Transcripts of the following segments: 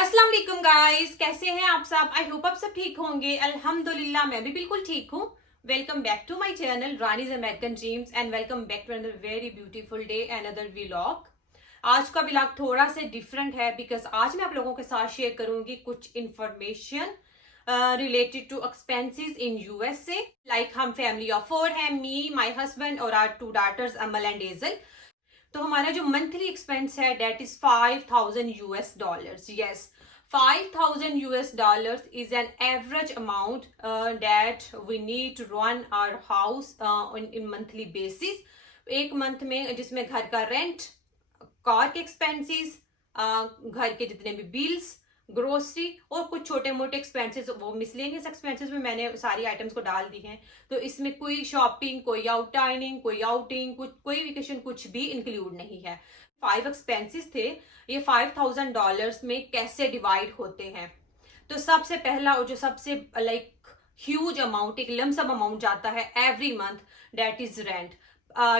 अस्सलाम वालेकुम गाइस, कैसे हैं आप सब। आई होप आप सब ठीक होंगे। अल्हम्दुलिल्लाह मैं भी बिल्कुल ठीक हूँ। Welcome back to my channel Rani's American dreams and welcome back to another very beautiful day and other vlog. आज का व्लॉग थोड़ा सा डिफरेंट है बिकॉज आज मैं आप लोगों के साथ शेयर करूंगी कुछ information related to expenses in USA. Like हम फैमिली ऑफ 4 हैं, मी, माय हस्बैंड और आवर 2 डॉटर्स अमल एंड एजल। तो हमारा जो मंथली एक्सपेंस है that is 5000 US dollars. Yes, 5000 US dollars is an average amount that we need to run our house in monthly basis. एक month में जिसमें घर का रेंट, कार के एक्सपेंसेस, घर के जितने भी बिल्स, ग्रोसरी और कुछ छोटे मोटे एक्सपेंसेस, वो मिसलेनियस एक्सपेंसेस में मैंने सारी आइटम्स को डाल दी हैं। तो इसमें कोई शॉपिंग, कोई आउटाइनिंग, कोई आउटिंग, कुछ कोई वेकेशन कुछ भी इंक्लूड नहीं है। 5 एक्सपेंसेस थे। ये $5000 में कैसे डिवाइड होते हैं? तो सबसे पहला और जो सबसे लाइक ह्यूज अमाउंट, एक लमसम अमाउंट जाता है every month, that is rent.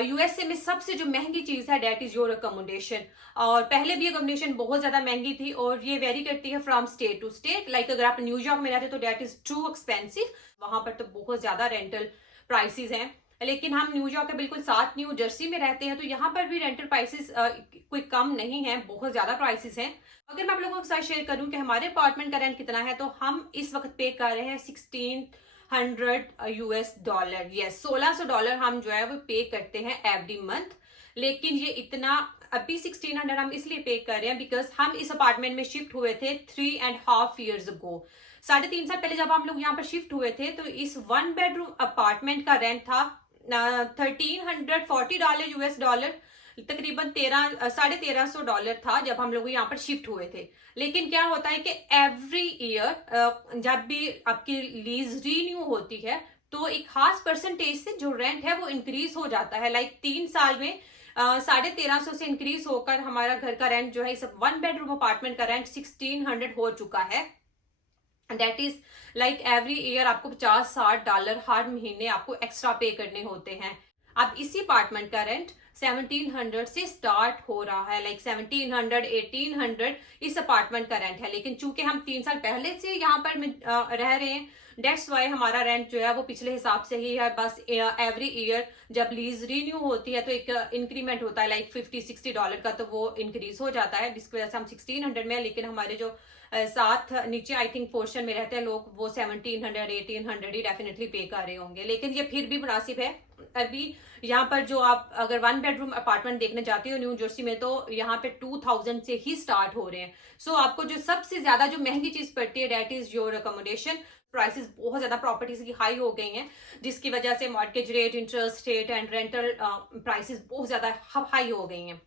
USA में सबसे जो महंगी चीज है डेट इज योर अकोमोडेशन। और पहले भी अकोमोडेशन बहुत ज्यादा महंगी थी और ये वेरी करती है from state to state. Like अगर आप न्यूयॉर्क में रहते तो डेट इज टू एक्सपेंसिव, वहां पर तो बहुत ज्यादा रेंटल प्राइसेस हैं। लेकिन हम न्यूयॉर्क के बिल्कुल साथ न्यू जर्सी में रहते हैं तो यहाँ पर भी रेंटल प्राइसेस कोई कम नहीं है, बहुत ज्यादा प्राइसेस हैं। अगर मैं आप लोगों के साथ शेयर करूं कि हमारे अपार्टमेंट का रेंट कितना है, तो हम इस वक्त पे कर रहे हैं 1600 यूएस डॉलर। यस, $1600 हम जो है वो पे करते हैं एवरी मंथ। लेकिन ये इतना अभी 1600 हम इसलिए पे कर रहे हैं बिकॉज हम इस अपार्टमेंट में शिफ्ट हुए थे 3.5 years अगो। 3.5 साल पहले जब हम लोग यहाँ पर शिफ्ट हुए थे तो इस 1 bedroom अपार्टमेंट का रेंट था $1340 यूएस डॉलर, तकरीबन $1350 था जब हम लोग यहाँ पर शिफ्ट हुए थे। लेकिन क्या होता है कि एवरी ईयर जब भी आपकी लीज रीन्यू होती है तो एक खास परसेंटेज से जो रेंट है वो इंक्रीज हो जाता है। लाइक 3 साल में 1350 से इंक्रीज होकर हमारा घर का रेंट जो है इस 1 bedroom अपार्टमेंट का रेंट 1600 हो चुका है। That is like every year आपको $50-60 हर महीने आपको एक्स्ट्रा पे करने होते हैं। अब इसी अपार्टमेंट का रेंट 1700 से स्टार्ट हो रहा है। लाइक 1700, 1800 इस अपार्टमेंट का रेंट है। लेकिन चूंकि हम 3 साल पहले से यहाँ पर रह रहे हैं, डेट्स वाई हमारा रेंट जो है वो पिछले हिसाब से ही है। बस एवरी ईयर जब लीज रीन्यू होती है तो एक इंक्रीमेंट होता है लाइक $50-60 का, तो वो इंक्रीज हो जाता है जिसकी वजह से हम 1600 में। लेकिन हमारे जो साथ नीचे आई थिंक पोर्शन में रहते हैं लोग, वो 1700, 1800 ही डेफिनेटली पे कर रहे होंगे। लेकिन ये फिर भी मुनासिब है। अभी यहाँ पर जो आप अगर 1 bedroom अपार्टमेंट देखने जाते हो न्यू जर्सी में, तो यहाँ पे 2000 से ही स्टार्ट हो रहे हैं। सो आपको जो सबसे ज्यादा जो महंगी चीज पड़ती है that is your accommodation. Prices बहुत ज्यादा प्रॉपर्टीज की हाई हो गई हैं जिसकी वजह से mortgage rate, interest rate and rental prices बहुत ज्यादा हाई हो गई हैं।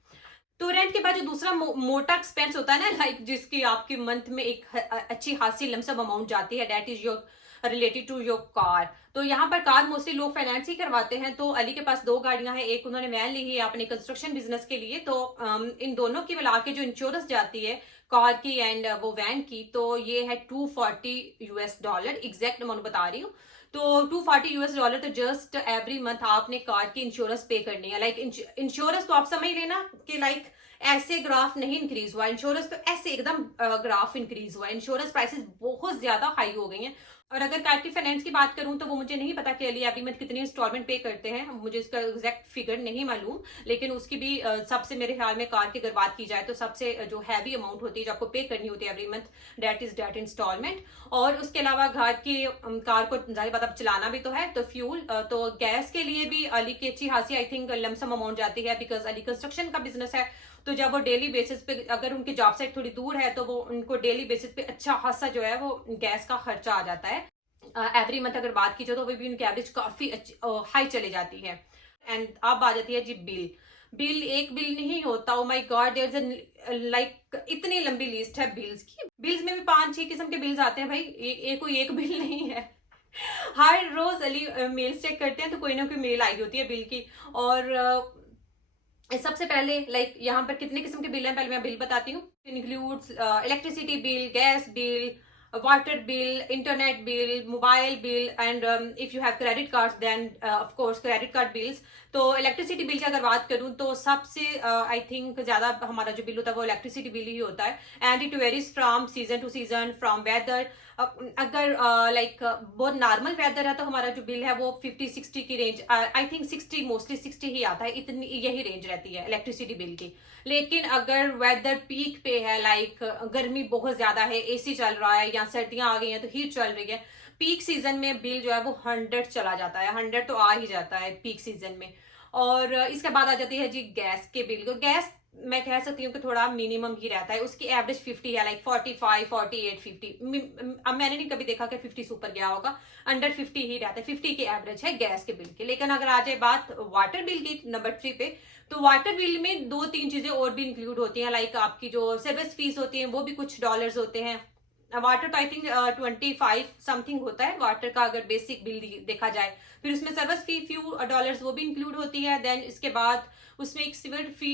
तो रेंट के बाद जो दूसरा मोटा एक्सपेंस होता है ना, लाइक जिसकी आपकी मंथ में एक अच्छी खासी लमसम अमाउंट जाती है, that is your related to your car. तो यहाँ पर कार मोस्टली लोग फाइनेंस ही करवाते हैं। तो अली के पास 2 गाड़ियां हैं, एक उन्होंने वैन ली है अपने कंस्ट्रक्शन बिजनेस के लिए। तो इन दोनों की मिला के जो इंश्योरेंस जाती है कार की एंड वो वैन की, तो ये है $240 यूएस डॉलर। एग्जैक्ट अमाउंट बता रही हूँ। तो $240 यूएस डॉलर तो जस्ट एवरी मंथ आपने कार की इंश्योरेंस पे करनी है। लाइक इंश्योरेंस तो आप समझ लेना कि लाइक ऐसे ग्राफ नहीं इंक्रीज हुआ, इंश्योरेंस तो ऐसे एकदम ग्राफ इंक्रीज हुआ। इंश्योरेंस प्राइसेस बहुत ज्यादा हाई हो गई हैं। और अगर कार की फाइनेंस की बात करूं तो वो मुझे नहीं पता कि अली एवरी मंथ कितनी इंस्टॉलमेंट पे करते हैं, मुझे इसका एग्जैक्ट फिगर नहीं मालूम। लेकिन उसकी भी सबसे मेरे ख्याल में कार की अगर बात की जाए तो सबसे जो हैवी अमाउंट होती है जो आपको पे करनी होती है every month, that is debt installment. और उसके अलावा घर की कार को जाहिर बात अब चलाना भी तो है, तो फ्यूल, तो गैस के लिए भी अली की अच्छी खासी आई थिंक लमसम अमाउंट जाती है बिकॉज अली कंस्ट्रक्शन का बिजनेस है। तो जब वो डेली बेसिस पे, अगर उनकी जॉब साइट थोड़ी दूर है तो वो उनको डेली बेसिस पे अच्छा खासा जो है वो गैस का खर्चा आ जाता है। एवरी मंथ अगर बात की जाए तो वो भी उनकी एवरेज काफी हाई चली जाती है। एंड अब आ जाती है जी बिल। बिल एक बिल नहीं होता, oh my God, there is like इतनी लंबी लिस्ट है बिल्स की। बिल्स में भी 5-6 किस्म के बिल्स आते हैं भाई, कोई एक बिल नहीं है। हर रोज अली मेल चेक करते हैं तो कोई ना कोई मेल आई होती है बिल की। और सबसे पहले लाइक यहाँ पर कितने किस्म के बिल हैं, पहले मैं बिल बताती हूँ। Includes electricity bill, gas bill, water bill, internet bill, mobile bill, and if you have credit cards then of course credit card bills. तो इलेक्ट्रिसिटी बिल की अगर बात करूं तो सबसे आई थिंक ज्यादा हमारा जो बिल होता है वो इलेक्ट्रिसिटी बिल ही होता है, and it varies from season to season, from weather. अगर लाइक बहुत नॉर्मल वेदर है तो हमारा जो बिल है वो 50-60 की रेंज, आई थिंक 60, मोस्टली 60 ही आता है, इतनी यही रेंज रहती है इलेक्ट्रिसिटी बिल की। लेकिन अगर वेदर पीक पे है, लाइक गर्मी बहुत ज्यादा है, एसी चल रहा है, या सर्दियां आ गई हैं तो हीट चल रही है, पीक सीजन में बिल जो है वो 100 चला जाता है, 100 तो आ ही जाता है पीक सीजन में। और इसके बाद आ जाती है जी गैस के बिल को। गैस मैं कह सकती हूँ कि थोड़ा मिनिमम ही रहता है, उसकी एवरेज 50 है, लाइक 45, 48, 50। अब मैंने नहीं कभी देखा कि 50 से ऊपर गया होगा, अंडर 50 ही रहता है, 50 की एवरेज है गैस के बिल की। लेकिन अगर आ जाए बात वाटर बिल की नंबर 3 पे, तो वाटर बिल में 2-3 चीजें और भी इंक्लूड होती हैं, लाइक आपकी जो सर्विस फीस होती है वो भी कुछ डॉलर्स होते हैं। वाटर तो आई थिंक 25 समथिंग होता है वाटर का अगर बेसिक बिल देखा जाए। फिर उसमें सर्विस फी फ्यू डॉलर्स वो भी इंक्लूड होती है। देन इसके बाद उसमें एक सिविल फी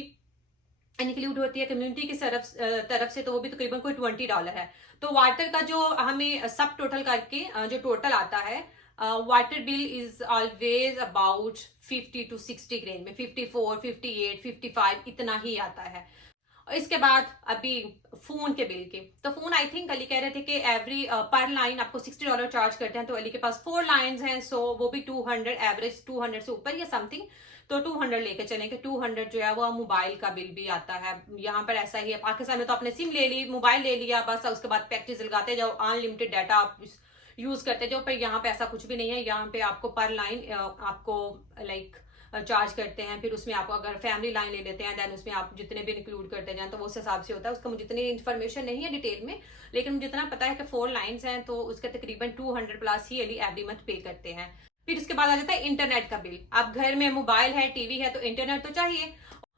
इंक्लूड होती है कम्युनिटी की तरफ से, तो वो भी तकरीबन कोई $20 है। तो वाटर का जो हमें सब टोटल करके जो टोटल आता है, water bill is always about 50 to 60 range में, 54, 58, 55 इतना ही आता है। इसके बाद अभी फोन के बिल के, तो फोन आई थिंक अली कह रहे थे कि एवरी पर लाइन आपको $60 चार्ज करते हैं, तो अली के पास 4 लाइन्स हैं, सो वो भी 200, एवरेज 200 से ऊपर या समथिंग, तो 200 लेके चलेंगे। 200 जो है वो मोबाइल का बिल भी आता है। यहाँ पर ऐसा ही है, पाकिस्तान में तो आपने सिम ले ली, मोबाइल ले लिया, बस उसके बाद पैकेज लगाते जाओ, अनलिमिटेड डाटा आप यूज करते जाओ। पर यहाँ पे ऐसा कुछ भी नहीं है, यहाँ पे आपको पर लाइन आपको लाइक चार्ज करते हैं। फिर उसमें आपको अगर फैमिली लाइन ले लेते हैं, देन उसमें आप जितने भी इंक्लूड करते जाएं तो वो उस हिसाब से होता है। उसका मुझे जितनी इन्फॉर्मेशन नहीं है डिटेल में, लेकिन मुझे जितना पता है कि 4 लाइन्स हैं, तो उसके तकरीबन 200 प्लस ही अली एवरी मंथ पे करते हैं। फिर उसके बाद आ जाता है इंटरनेट का बिल। अब घर में मोबाइल है, टीवी है, तो इंटरनेट तो चाहिए।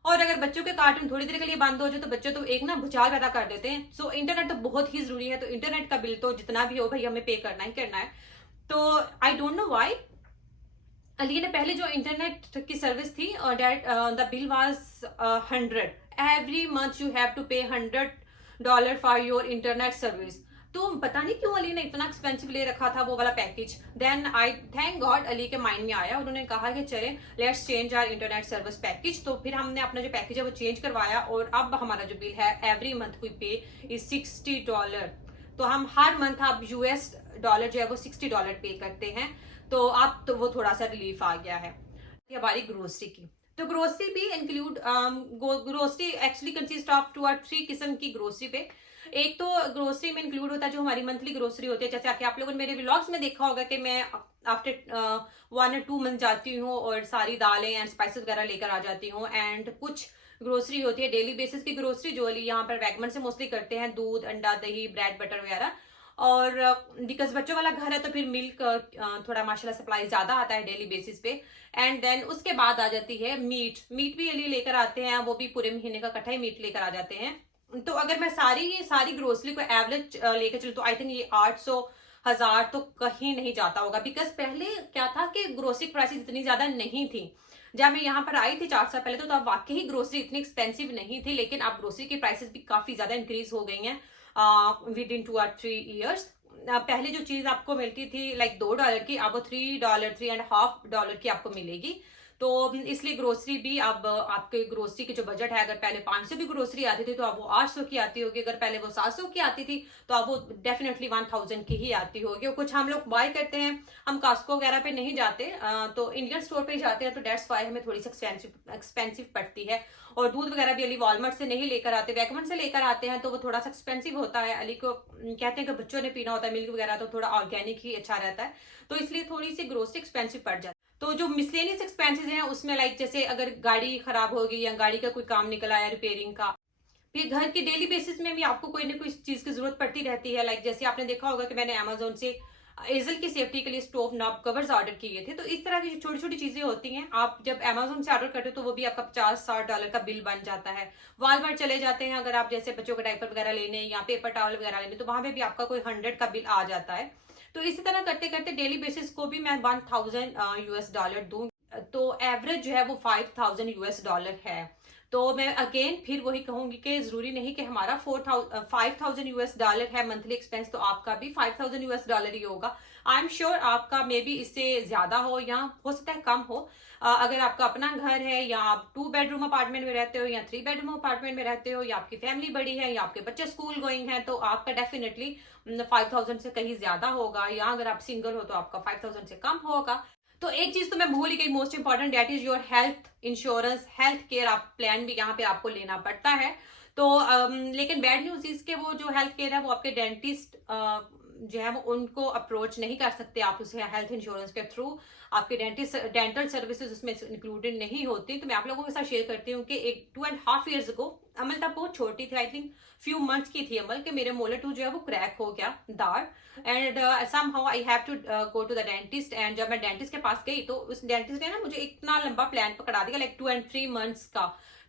और अगर बच्चों के कार्टून थोड़ी देर के लिए बंद हो जाए तो बच्चे तो एक ना भूचाल पैदा कर देते हैं। सो इंटरनेट तो बहुत ही जरूरी है, तो इंटरनेट का बिल तो जितना भी हो भाई हमें पे करना ही करना है। तो I don't know why Ali ने पहले जो इंटरनेट की सर्विस थी, the bill was 100 every month, you have to pay $100 for your internet service. तो पता नहीं क्यों अली ने इतना एक्सपेंसिव ले रखा था वो वाला package. Then I thank God Ali के माइंड में आया, उन्होंने कहा कि चले let's change our internet service package. तो फिर हमने अपना जो पैकेज है वो चेंज करवाया, और अब हमारा जो बिल है एवरी मंथ वी पे इज $60। तो हम हर मंथ आप US डॉलर जो है वो $60 पे करते हैं। तो अब तो वो थोड़ा सा रिलीफ आ गया है। हमारी ग्रोसरी की, तो ग्रोसरी भी include, grocery actually consist of 2 or 3 किस्म की ग्रोसरी पे। एक तो ग्रोसरी में इंक्लूड होता है जो हमारी मंथली ग्रोसरी होती है, जैसे आप लोगों ने मेरे व्लॉग्स में देखा होगा कि मैं आफ्टर 1 or 2 मंथ जाती हूँ और सारी दालें एंड स्पाइसेस वगैरह लेकर आ जाती हूँ। एंड कुछ ग्रोसरी होती है डेली बेसिस की ग्रोसरी, जो यहाँ पर वैगमन से मोस्टली करते हैं, दूध, अंडा, दही, ब्रेड, बटर वगैरह। और बिकॉज बच्चों वाला घर है तो फिर मिल्क थोड़ा माशाल्लाह सप्लाई ज्यादा आता है डेली बेसिस पे। एंड देन उसके बाद आ जाती है मीट भी अली लेकर आते हैं, वो भी पूरे महीने का इकट्ठा ही मीट लेकर आ जाते हैं। तो अगर मैं सारी ग्रोसरी को एवरेज लेकर चलूँ तो आई थिंक ये 800-1000 तो कहीं नहीं जाता होगा। बिकॉज पहले क्या था कि ग्रोसरी प्राइसेस इतनी ज्यादा नहीं थी। जब मैं यहाँ पर आई थी 4 साल पहले, तो अब वाकई ही ग्रोसरी इतनी एक्सपेंसिव नहीं थी, लेकिन अब ग्रोसरी की प्राइसेस भी काफी ज्यादा इंक्रीज हो गई हैं विद इन 2 or 3 years। पहले जो चीज आपको मिलती थी लाइक $2 की, अब वो $3, $3.50 की आपको मिलेगी। तो इसलिए ग्रोसरी भी अब आपके ग्रोसरी की जो बजट है, अगर पहले 500 की ग्रोसरी आती थी तो अब वो 800 की आती होगी, अगर पहले वो 700 की आती थी तो अब वो डेफिनेटली 1000 की ही आती होगी। और कुछ हम लोग बाय करते हैं, हम कास्को वगैरह पे नहीं जाते, तो इंडियन स्टोर पे जाते हैं, तो डेट्स वाई हमें थोड़ी सी एक्सपेंसिव पड़ती है। और दूध वगैरह भी अली वॉलमार्ट से नहीं लेकर आते, वैगमन से लेकर आते हैं, तो वो थोड़ा सा एक्सपेंसिव होता है। अली को कहते हैं कि बच्चों ने पीना होता है मिल्क वगैरह, तो थोड़ा ऑर्गेनिक ही अच्छा रहता है, तो इसलिए थोड़ी सी ग्रोसरी एक्सपेंसिव पड़ जाती है। तो जो मिसलेनियस एक्सपेंसेस हैं उसमें लाइक जैसे अगर गाड़ी खराब होगी या गाड़ी का कोई काम निकल आया रिपेयरिंग का, फिर घर की डेली बेसिस में भी आपको कोई ना कोई चीज की जरूरत पड़ती रहती है। लाइक जैसे आपने देखा होगा कि मैंने अमेजोन से एजल की सेफ्टी के लिए स्टोव नॉब कवर्स ऑर्डर किए थे। तो इस तरह की छोटी छोटी चीजें होती हैं, आप जब अमेजोन से ऑर्डर करते हो तो वो भी आपका $50-60 का बिल बन जाता है। वॉलमार्ट चले जाते हैं अगर आप जैसे बच्चों के डायपर वगैरह लेने या पेपर टॉवल वगैरह लेने, तो वहां पे भी आपका कोई 100 का बिल आ जाता है। तो इसी तरह करते करते डेली बेसिस को भी मैं $1000 दूं, तो एवरेज जो है वो $5000 है। तो मैं अगेन फिर वही कहूंगी कि जरूरी नहीं कि हमारा 5,000 यूएस डॉलर है मंथली एक्सपेंस, तो आपका भी 5,000 यूएस डॉलर ही होगा। आई एम श्योर आपका मे बी इससे ज्यादा हो या हो सकता है कम हो। अगर आपका अपना घर है या आप 2 बेडरूम अपार्टमेंट में रहते हो या 3 बेडरूम अपार्टमेंट में रहते हो या आपकी फैमिली बड़ी है या आपके बच्चे स्कूल गोइंग है, तो आपका डेफिनेटली 5,000 से कहीं ज्यादा होगा, या अगर आप सिंगल हो तो आपका 5,000 से कम होगा। तो एक चीज तो मैं भूल ही गई, most important, that is your health insurance, health care आप प्लान भी यहाँ पे आपको लेना पड़ता है। तो लेकिन बैड न्यूज इसके वो जो हेल्थ केयर है वो आपके डेंटिस्ट जो है वो उनको अप्रोच नहीं कर सकते आप उसे हेल्थ इंश्योरेंस के थ्रू, आपके डेंटल सर्विसेज उसमें इंक्लूडेड नहीं होती। तो मैं आप लोगों के साथ शेयर करती हूँ कि एक 2.5 years अगो, अमल तब बहुत छोटी थी, आई थिंक फ्यू मंथ्स की थी अमल, के मेरे मोलर टूथ जो है वो क्रैक हो गया दाढ़, and somehow I have to go to the dentist. And जब मैं डेंटिस्ट के पास गई तो उस डेंटिस्ट ने ना मुझे इतना लंबा प्लान पकड़ा दिया, लाइक 2 and 3 months का,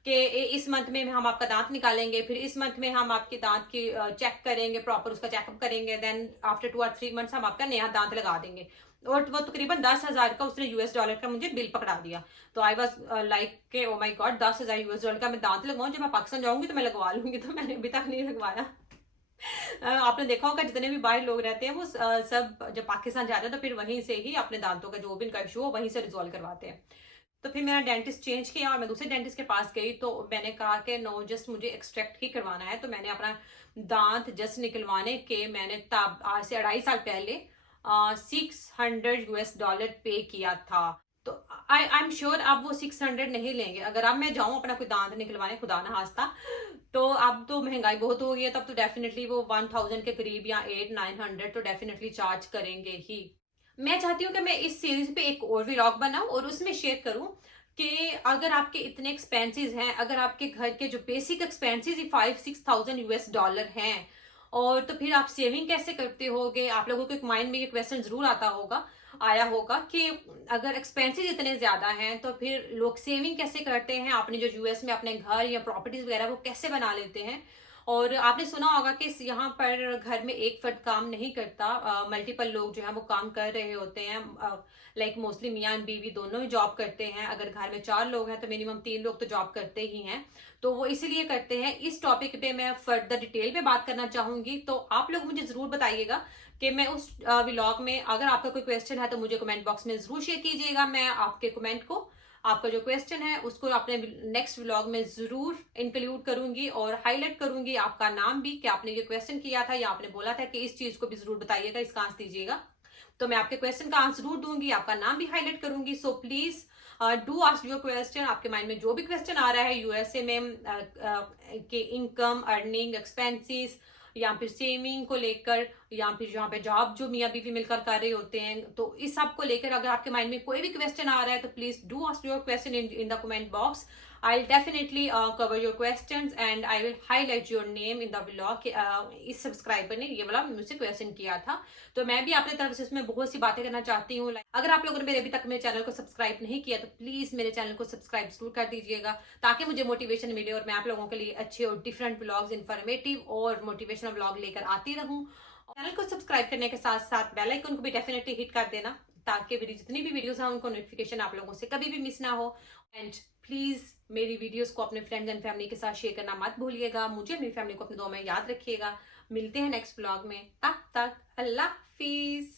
कि इस मंथ में हम आपका दांत निकालेंगे, फिर इस मंथ में हम आपके दांत की चेक करेंगे, प्रॉपर उसका चेकअप करेंगे, देन आफ्टर 2 or 3 months हम आपका नया दांत लगा देंगे। और वो तकरीबन 10,000 का उसने यूएस डॉलर का मुझे बिल पकड़ा दिया। तो आई वाज लाइक के ओ माय गॉड, 10,000 यूएस डॉलर का मैं दांत लगवाऊं, जब मैं पाकिस्तान जाऊंगी तो मैं लगवा लूंगी। तो मैंने अभी तक नहीं लगवाया। आपने देखा होगा जितने भी बाहर लोग रहते हैं वो सब जब पाकिस्तान जाते हैं तो फिर वहीं से ही अपने दांतों का जो भी इनका इशू हो वहीं से रिजॉल्व करवाते हैं। तो फिर मेरा डेंटिस्ट चेंज किया और मैं दूसरे डेंटिस्ट के पास गई, तो मैंने कहा कि नो, जस्ट मुझे एक्सट्रैक्ट ही करवाना है। तो मैंने अपना दांत जस्ट निकलवाने के मैंने तब आज से 2.5 साल पहले 600 यूएस डॉलर पे किया था। तो आई एम श्योर अब वो 600 नहीं लेंगे। अगर अब मैं जाऊं अपना कोई दांत निकलवाने, खुदा ना खास्ता, तो अब तो महंगाई बहुत हो गई है, तब तो डेफिनेटली वो 1,000 के करीब या 800-900 तो डेफिनेटली चार्ज करेंगे ही। मैं चाहती हूँ कि मैं इस सीरीज पे एक और व्लॉग बनाऊं और उसमें शेयर करूं कि अगर आपके इतने एक्सपेंसेस हैं, अगर आपके घर के जो बेसिक एक्सपेंसेस ही 5-6,000 यूएस डॉलर हैं, और तो फिर आप सेविंग कैसे करते होगे। आप लोगों के माइंड में ये क्वेश्चन जरूर आया होगा कि अगर एक्सपेंसेस इतने ज्यादा हैं तो फिर लोग सेविंग कैसे करते हैं, आपने जो यूएस में अपने घर या प्रॉपर्टीज वगैरह वो कैसे बना लेते हैं। और आपने सुना होगा कि यहाँ पर घर में एक फर्द काम नहीं करता, मल्टीपल लोग जो है वो काम कर रहे होते हैं, लाइक मोस्टली मियाँ एंड बीवी दोनों ही जॉब करते हैं। अगर घर में 4 लोग हैं तो मिनिमम 3 लोग तो जॉब करते ही हैं। तो वो इसीलिए करते हैं। इस टॉपिक पे मैं फर्दर डिटेल में बात करना चाहूंगी, तो आप लोग मुझे जरूर बताइएगा कि मैं उस व्लॉग में, अगर आपका कोई क्वेश्चन है तो मुझे कमेंट बॉक्स में जरूर शेयर कीजिएगा। मैं आपके कमेंट को, आपका जो क्वेश्चन है उसको अपने नेक्स्ट व्लॉग में जरूर इंक्लूड करूंगी और हाईलाइट करूंगी आपका नाम भी, कि आपने ये क्वेश्चन किया था या आपने बोला था कि इस चीज को भी जरूर बताइएगा, इसका आंसर दीजिएगा। तो मैं आपके क्वेश्चन का आंसर जरूर दूंगी, आपका नाम भी हाईलाइट करूंगी। So please do ask your question. आपके माइंड में जो भी क्वेश्चन आ रहा है यूएसए में के इनकम, अर्निंग, एक्सपेंसेस या फिर सेविंग को लेकर, या फिर यहाँ पे जॉब जो मियाँ बीवी मिलकर कर रहे होते हैं, तो इस सब को लेकर अगर आपके माइंड में कोई भी क्वेश्चन आ रहा है तो please do ask your question in the comment box. I'll definitely cover your questions and I will highlight your name in the vlog। इस सब्सक्राइबर ने ये वाला मुझसे क्वेश्चन किया था, तो मैं भी अपने तरफ से इसमें बहुत सी बातें करना चाहती हूँ। अगर आप लोगों ने मेरे अभी तक मेरे चैनल को सब्सक्राइब नहीं किया तो प्लीज मेरे चैनल को सब्सक्राइब जरूर कर दीजिएगा, ताकि मुझे मोटिवेशन मिले और मैं आप लोगों के लिए अच्छे और डिफरेंट व्लॉग्स, इन्फॉर्मेटिव और मोटिवेशनल व्लॉग लेकर आती रहूँ। चैनल को सब्सक्राइब करने के साथ साथ बेल आइकन को भी डेफिनेटली हिट कर देना, ताकि मेरी जितनी भी वीडियोस हैं उनको नोटिफिकेशन आप लोगों से कभी भी मिस ना हो। एंड प्लीज मेरी वीडियोस को अपने फ्रेंड्स एंड फैमिली के साथ शेयर करना मत भूलिएगा। मुझे, मेरी फैमिली को अपने दुआ में याद रखिएगा। मिलते हैं नेक्स्ट ब्लॉग में, तब तक अल्लाह हाफिज।